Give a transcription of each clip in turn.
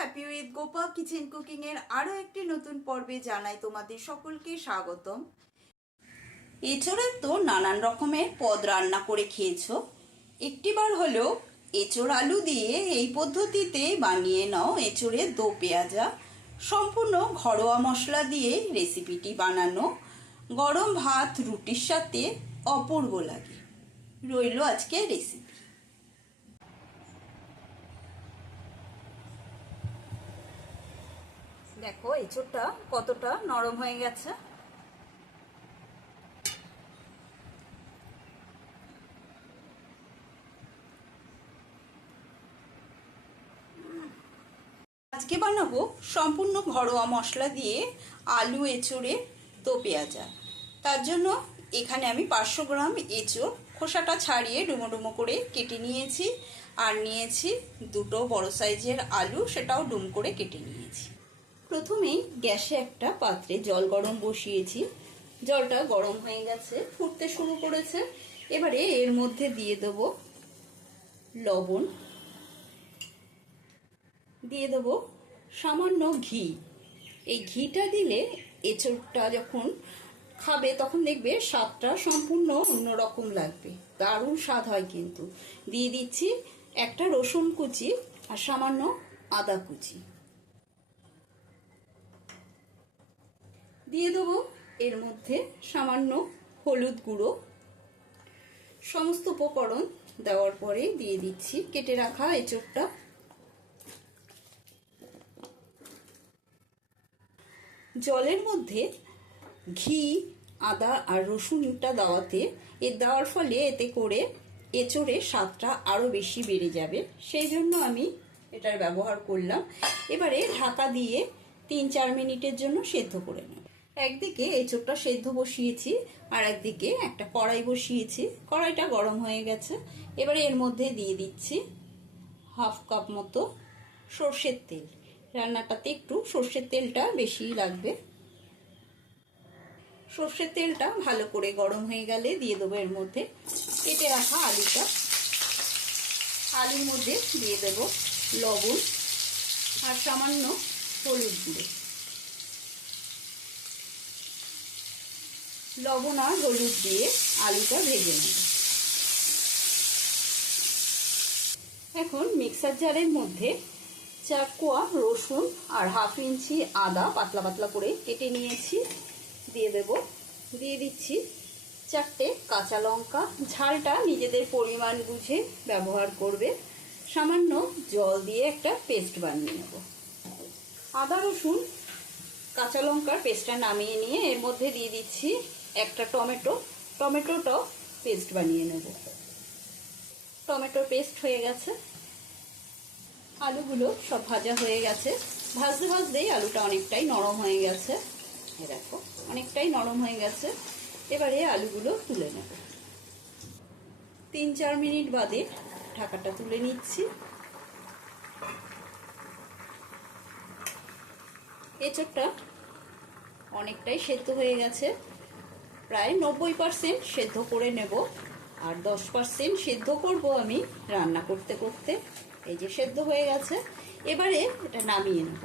Happy with Gopa kitchen cooking এর আরো একটি নতুন পর্বে জানাই তোমাদের সকলকে স্বাগতম। এঁচোড়ের তো নানান রকমের পদ রান্না করে খেয়েছো, একটিবার হলেও এঁচোড় আলু দিয়ে এই পদ্ধতিতে বানিয়ে নাও এঁচোড়ের দো পেঁয়াজা। সম্পূর্ণ ঘরোয়া মশলা দিয়ে রেসিপিটি বানানো গরম ভাত রুটির সাথে অপূর্ব লাগে। রইল আজকে রেসিপি। দেখো এঁচোড়টা কতটা নরম হয়ে গেছে। আজকে বানাবো সম্পূর্ণ ঘরোয়া মশলা দিয়ে আলু এঁচোড়ে দো পেঁয়াজা। তার জন্য এখানে আমি 500 গ্রাম এঁচোড় খোসাটা ছাড়িয়ে ডুমো ডুমো করে কেটে নিয়েছি, আর নিয়েছি দুটো বড় সাইজের আলু, সেটাও ডুম করে কেটে নিয়েছি। প্রথমেই গ্যাসে একটা পাত্রে জল গরম বসিয়েছি, জলটা গরম হয়ে গেছে, ফুটতে শুরু করেছে। এবারে এর মধ্যে দিয়ে দেব লবণ, দিয়ে দেব সামান্য ঘি। এই ঘিটা দিলে এঁচোড়টা যখন খাবে তখন দেখবে স্বাদটা সম্পূর্ণ অন্যরকম লাগবে, দারুণ স্বাদ হয় কিন্তু। দিয়ে দিচ্ছি একটা রসুন কুচি আর সামান্য আদা কুচি। দিয়ে দেবো এর মধ্যে সামান্য হলুদ গুঁড়ো। সমস্ত উপকরণ দেওয়ার পরে দিয়ে দিচ্ছি কেটে রাখা এঁচোড়টা। জলের মধ্যে ঘি, আদা আর রসুনটা দেওয়ার ফলে এতে করে এঁচোড়ের স্বাদটা আরো বেশি বেড়ে যাবে, সেই জন্য আমি এটার ব্যবহার করলাম। এবারে ঢাকা দিয়ে 3-4 মিনিটের জন্য সেদ্ধ করে নেব। একদিকে এঁচোড়টা সেদ্ধ বসিয়েছি, আর একদিকে একটা কড়াই বসিয়েছি। কড়াইটা গরম হয়ে গেছে। এবারে এর মধ্যে দিয়ে দিচ্ছি হাফ কাপ মতো সর্ষের তেল। রান্নাটাতে একটু সর্ষের তেলটা বেশিই লাগবে। সর্ষের তেলটা ভালো করে গরম হয়ে গেলে দিয়ে দেবো এর মধ্যে কেটে রাখা আলুটা। আলুর মধ্যে দিয়ে দেব লবণ আর সামান্য হলুদ গুঁড়ো। লবণ আর হলুদ দিয়ে আলুটা ভেজে নেব। এখন মিক্সার জারের মধ্যে 4 কোয়া রসুন আর হাফ ইঞ্চি আদা পাতলা পাতলা করে কেটে নিয়েছি, দিয়ে দিচ্ছি 4টে কাঁচা লঙ্কা। ঝালটা নিজেদের পরিমাণ বুঝে ব্যবহার করবে। সামান্য জল দিয়ে একটা পেস্ট বানিয়ে নেব। আদা রসুন কাঁচা লঙ্কার পেস্টটা নামিয়ে নিয়ে এর মধ্যে দিয়ে দিচ্ছি একটা টমেটোটাও পেস্ট বানিয়ে নেব। টমেটো পেস্ট হয়ে গেছে। আলুগুলো সব ভাজা হয়ে গেছে। ভাজতে ভাজতেই আলুটা অনেকটাই নরম হয়ে গেছে। দেখো অনেকটাই নরম হয়ে গেছে। এবারে আলুগুলো তুলে নেব। 3-4 মিনিট বাদে ঢাকাটা তুলে নিচ্ছি। এঁচোড়টা অনেকটাই সেদ্ধ হয়ে গেছে, প্রায় 90% সেদ্ধ করে নেব, আর 10% সেদ্ধ করব আমি রান্না করতে করতে। এই যে সেদ্ধ হয়ে গেছে। এবারে এটা নামিয়ে নেব।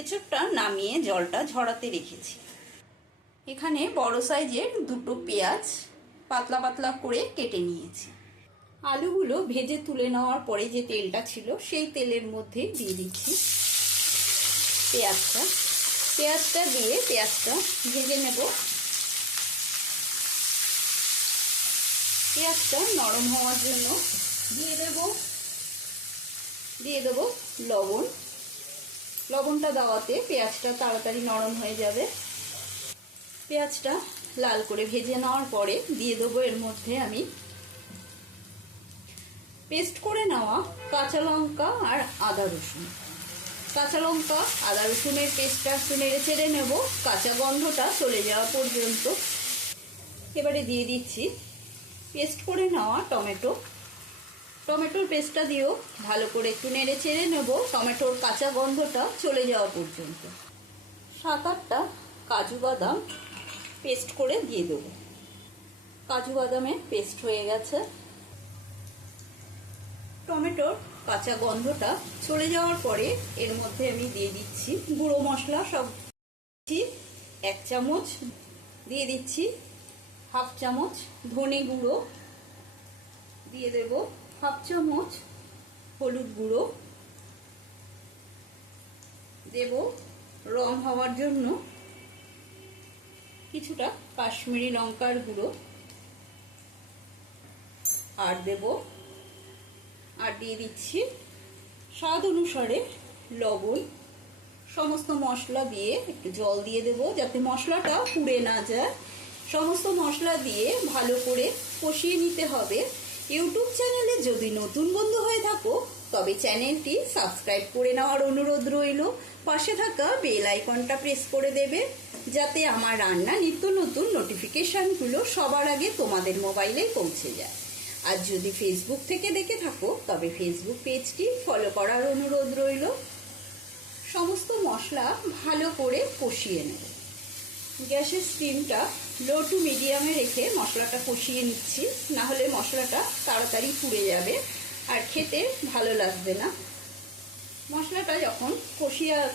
এঁচোড়টা নামিয়ে জলটা ঝরাতে রেখেছি। এখানে বড় সাইজের 2টো পেঁয়াজ পাতলা পাতলা করে কেটে নিয়েছি। আলুগুলো ভেজে তুলে নেওয়ার পরে যে তেলটা ছিল সেই তেলের মধ্যে দিয়ে দিচ্ছি পেঁয়াজটা দিয়ে পেঁয়াজটা ভেজে নেব। পেঁয়াজটা নরম হওয়ার জন্য দিয়ে দেব লবণ। লবণটা দেওয়াতে পেঁয়াজটা তাড়াতাড়ি নরম হয়ে যাবে। পেঁয়াজটা লাল করে ভেজে নেওয়ার পরে দিয়ে দেবো এর মধ্যে আমি পেস্ট করে নেওয়া কাঁচা লঙ্কা আর আদা রসুন। কাঁচা লঙ্কা আদা রসুনের পেস্টটা একটু নেড়ে চেড়ে নেব কাঁচা গন্ধটা চলে যাওয়া পর্যন্ত। এবারে দিয়ে দিচ্ছি পেস্ট করে নেওয়া টমেটোর পেস্টটা দিয়েও ভালো করে একটু নেড়ে চেড়ে নেব টমেটোর কাঁচা গন্ধটা চলে যাওয়া পর্যন্ত। 7-8টা কাজু বাদাম পেস্ট করে দিয়ে দেব। কাজু বাদামের পেস্ট হয়ে গেছে। টমেটোর কাঁচা গন্ধটা চলে যাওয়ার পরে এর মধ্যে আমি দিয়ে দিচ্ছি গুঁড়ো মশলা সব। 1 চামচ দিয়ে দিচ্ছি, হাফ চামচ ধনে গুঁড়ো দিয়ে দেব, হাফ চামচ হলুদ গুঁড়ো দেব, রং হওয়ার জন্য কিছুটা কাশ্মীরি লঙ্কার গুঁড়ো আর দেব, আর দিয়ে দিচ্ছি স্বাদ অনুসারে লবণ। সমস্ত মশলা দিয়ে একটু জল দিয়ে দেব যাতে মশলাটা পুড়ে না যায়। সমস্ত মশলা দিয়ে ভালো করে কষিয়ে নিতে হবে। ইউটিউব চ্যানেলে যদি নতুন বন্ধু হয়ে থাকো তবে চ্যানেলটি সাবস্ক্রাইব করে নেওয়ার অনুরোধ রইল। পাশে থাকা বেল আইকনটা প্রেস করে দেবে যাতে আমার রান্না নিত্য নতুন নোটিফিকেশনগুলো সবার আগে তোমাদের মোবাইলে পৌঁছে যায়। আর যদি ফেসবুক থেকে দেখে থাকো তবে ফেসবুক পেজটি ফলো করার অনুরোধ রইল। সমস্ত মশলা ভালো করে কষিয়ে নেব। গ্যাসের স্টিমটা লো টু মিডিয়ামে রেখে মশলাটা কষিয়ে নিচ্ছি, না হলে মশলাটা তাড়াতাড়ি পুড়ে যাবে আর খেতে ভালো লাগবে না। মশলাটা যখন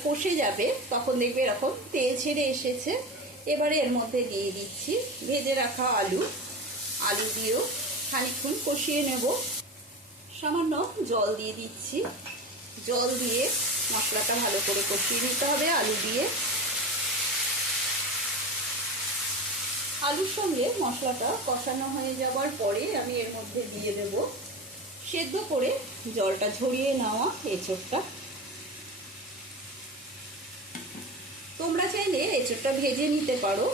কষে যাবে তখন দেখবে এরকম তেল ছেড়ে এসেছে। এবারে এর মধ্যে দিয়ে দিচ্ছি ভেজে রাখা আলু। আলু দিয়েও খানিকক্ষণ কষিয়ে নেব। সামান্য জল দিয়ে দিচ্ছি। জল দিয়ে মশলাটা ভালো করে কষিয়ে নিতে হবে আলু দিয়ে। আলুর সঙ্গে মশলাটা কষানো হয়ে যাওয়ার পরে আমি এর মধ্যে দিয়ে দেব সেদ্ধ করে জলটা ঝরিয়ে নেওয়া এঁচোড়টা। তোমরা চাইলে এঁচোড়টা ভেজে নিতে পারো,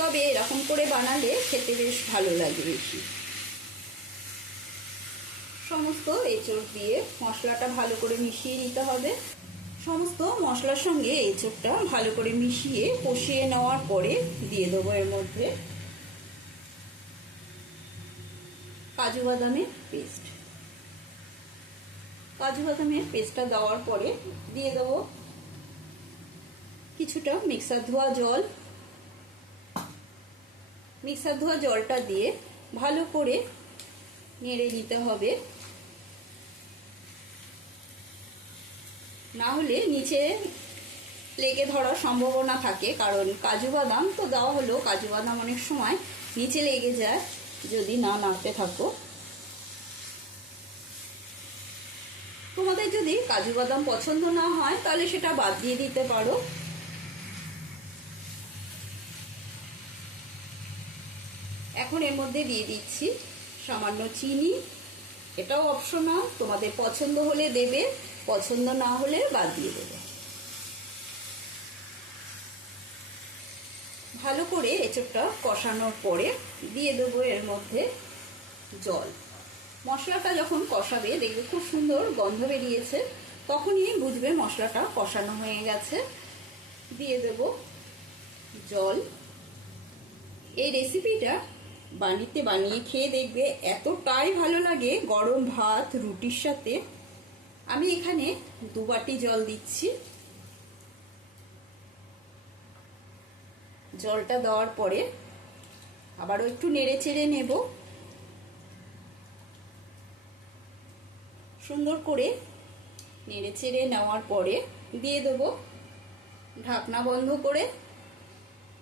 তবে এরকম করে বানালে খেতে বেশ ভালো লাগে বেশি। সমস্ত এঁচোড় দিয়ে মশলাটা ভালো করে মিশিয়ে নিতে হবে। সমস্ত মশলার সঙ্গে এঁচোড়টা ভালো করে মিশিয়ে কষিয়ে নেওয়ার পরে দিয়ে দেবো এর মধ্যে কাজু বাদামের পেস্ট। কাজু বাদামের পেস্টটা দেওয়ার পরে দিয়ে দেবো কিছুটা মিক্সার ধোয়া জল। মিক্সার ধোয়া জলটা দিয়ে ভালো করে নেড়ে দিতে হবে, না হলে নিচে লেগে ধরার সম্ভাবনা থাকে। কারণ কাজু বাদাম তো দেওয়া হলো, কাজু বাদাম অনেক সময় নিচে লেগে যায় যদি না নাড়তে থাকো। তোমাদের যদি কাজু বাদাম পছন্দ না হয় তাহলে সেটা বাদ দিয়ে দিতে পারো। এখন এর মধ্যে দিয়ে দিচ্ছি সামান্য চিনি। এটাও অপশনাল, তোমাদের পছন্দ হলে দেবে, পছন্দ না হলে বাদ দিয়ে দেবে। ভালো করে এঁচোড়টা কষানোর পরে দিয়ে দেবো এর মধ্যে জল। মশলাটা যখন কষাবে দেখবে খুব সুন্দর গন্ধ বেরিয়েছে, তখনই বুঝবে মশলাটা কষানো হয়ে গেছে। দিয়ে দেব জল। এই রেসিপিটা বাড়িতে বানিয়ে খেয়ে দেখবে এতটাই ভালো লাগে গরম ভাত রুটির সাথে। আমি এখানে 2 বাটি জল দিচ্ছি। জলটা দেওয়ার পরে আবারও একটু নেড়ে চেড়ে নেব। সুন্দর করে নেড়ে চেড়ে নেওয়ার পরে দিয়ে দেব ঢাকনা বন্ধ করে।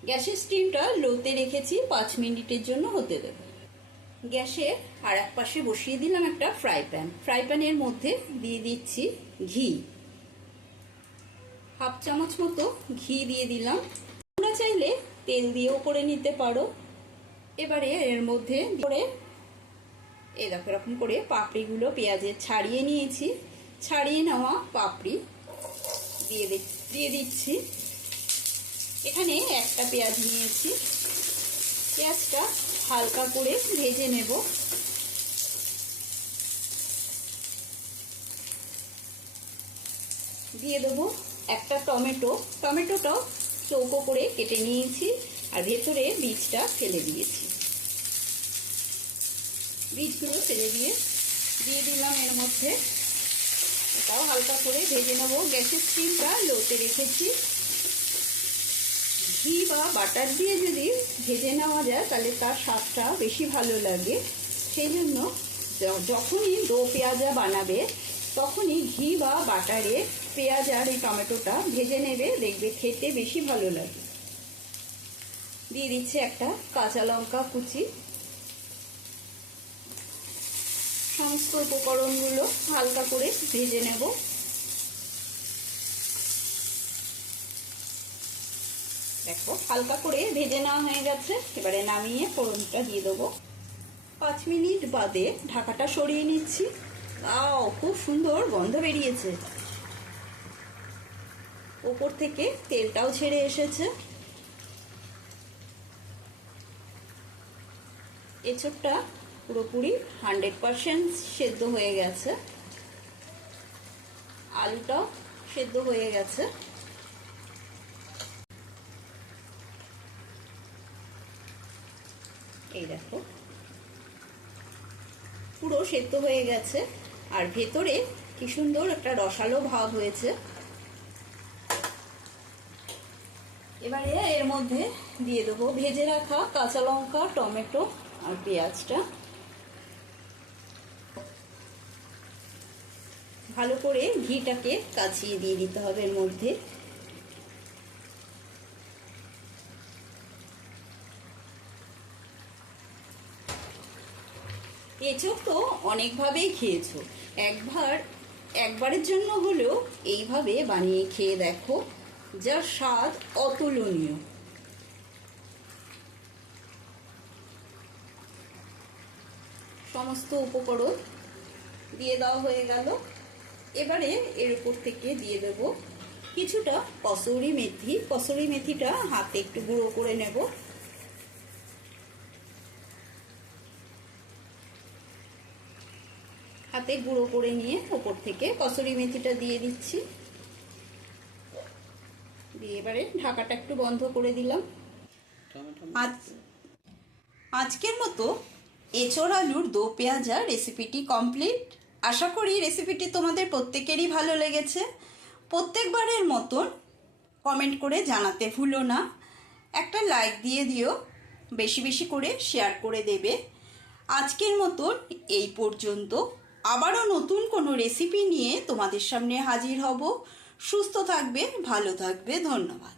গ্যাসের স্টিমটা লোতে রেখেছি, 5 মিনিটের জন্য হতে দেব। গ্যাসে আর এক পাশে বসিয়ে দিলাম একটা ফ্রাই প্যান। ফ্রাই প্যানের মধ্যে দিয়ে দিচ্ছি ঘি। হাফ চামচ মতো ঘি দিয়ে দিলাম। তোমরা চাইলে তেল দিয়েও করে নিতে পারো। এবারে এর মধ্যে করে এরকম করে পাপড়িগুলো পেঁয়াজের ছাড়িয়ে নিয়েছি, ছাড়িয়ে নেওয়া পাপড়ি দিয়ে দিচ্ছি। এখানে একটা পেঁয়াজ নিয়েছি। পেঁয়াজটা হালকা করে ভেজে নেব। দিয়ে দেবো একটা টমেটো। টমেটোটাও চৌকো করে কেটে নিয়েছি আর ভেতরে বীজটা ফেলে দিয়েছি। বীজগুলো ফেলে দিয়ে দিলাম এর মধ্যে। এটাও হালকা করে ভেজে নেব। গ্যাসের স্টিমটা লোতে রেখেছি। ঘি বা বাটার দিয়ে যদি ভেজে নেওয়া যায় তাহলে তার স্বাদটা বেশি ভালো লাগে। সেই জন্য যখনই দো পেঁয়াজা বানাবে তখনই ঘি বা বাটারে পেঁয়াজ আর এই টমেটোটা ভেজে নেবে, দেখবে খেতে বেশি ভালো লাগে। দিয়ে দিচ্ছি একটা কাঁচা লঙ্কা কুচি। সমস্ত উপকরণগুলো হালকা করে ভেজে নেব। দেখো হালকা করে ভেজে নেওয়া হয়ে গেছে। এবারে নামিয়ে ফোড়নটা দিয়ে দেবো। 5 মিনিট বাদে ঢাকাটা সরিয়ে নিচ্ছি। খুব সুন্দর গন্ধ বেরিয়েছে, উপর থেকে তেলটাও ছেড়ে এসেছে। এঁচোড়টা পুরোপুরি 100% সেদ্ধ হয়ে গেছে, আলুটাও সেদ্ধ হয়ে গেছে। এই দেখো পুরো সেদ্ধ হয়ে গেছে, আর ভেতরে কি সুন্দর একটা রসালো ভাব হয়েছে। এবারে এর মধ্যে দিয়ে দেবো ভেজে রাখা কাঁচা লঙ্কা, টমেটো আর পেঁয়াজটা। ভালো করে ঘিটাকে কাচিয়ে দিয়ে দিতে হবে এর মধ্যে। এঁচোড় তো অনেকভাবেই খেয়েছো, একবারের জন্য হলেও এইভাবে বানিয়ে খেয়ে দেখো, যার স্বাদ অতুলনীয়। সমস্ত উপকরণ দিয়ে দেওয়া হয়ে গেল। এবারে এর উপর থেকে দিয়ে দেব কিছুটা কসুরি মেথি। কসুরি মেথিটা হাতে একটু গুঁড়ো করে নেব। হাতে গুঁড়ো করে নিয়ে উপর থেকে কসুরি মেথিটা দিয়ে দিচ্ছি। দিয়ে এবারে ঢাকাটা একটু বন্ধ করে দিলাম। আজকের মতো এঁচোড় আলুর দো পেঁয়াজা রেসিপিটি কমপ্লিট। আশা করি রেসিপিটি তোমাদের প্রত্যেকেরই ভালো লেগেছে। প্রত্যেকবারের মতন কমেন্ট করে জানাতে ভুলো না। একটা লাইক দিয়ে দিও, বেশি বেশি করে শেয়ার করে দেবে। আজকের মতন এই পর্যন্ত। আবারও নতুন কোনো রেসিপি নিয়ে তোমাদের সামনে হাজির হব। সুস্থ থাকবে, ভালো থাকবে। ধন্যবাদ।